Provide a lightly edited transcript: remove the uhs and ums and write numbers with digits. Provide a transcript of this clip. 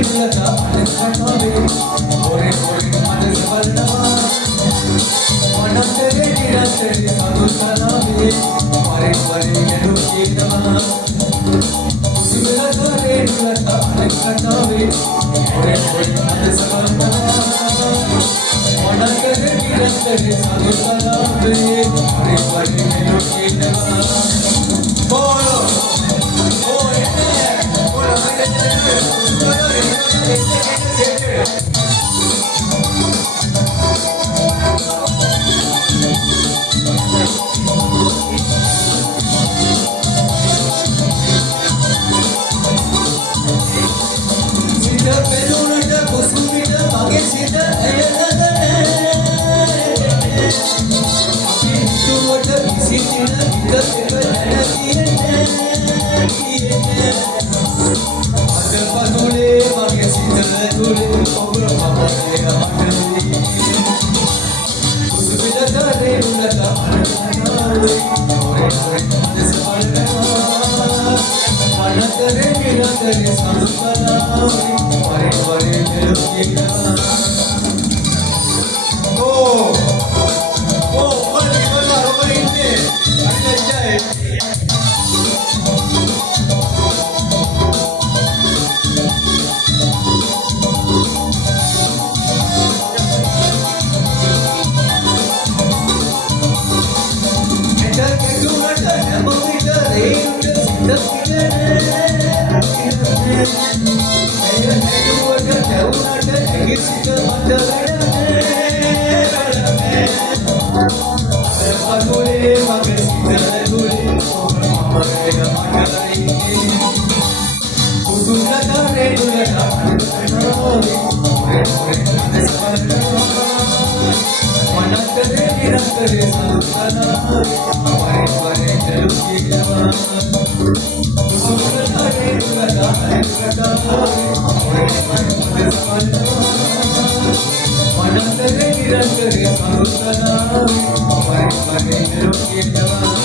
ನುಲಕ ಅನಸ್ಕಟವೆ ಓರೆ ಓರೆ ಮನಸ್ ಬಲನವ ಮನಸರೆ ನಿರಂತರೆ ಸಾಧುತನವೆ ಪರೆ ಪರೆ ಎಡು ಕೇದವ ಉಸಿರಕರೆ ನುಲಕ ಅನಸ್ಕಟವೆ ಓರೆ ಓರೆ ಮನಸ್ ಬಲನವ ಮನಸರೆ ನಿರಂತರೆ ಸಾಧುತನವೆ ಪರೆ ಪರೆ ಎಡು ಕೇದವ ಬೋಲೋ Manantare nirantarya sadhutana, pare pare niroketa.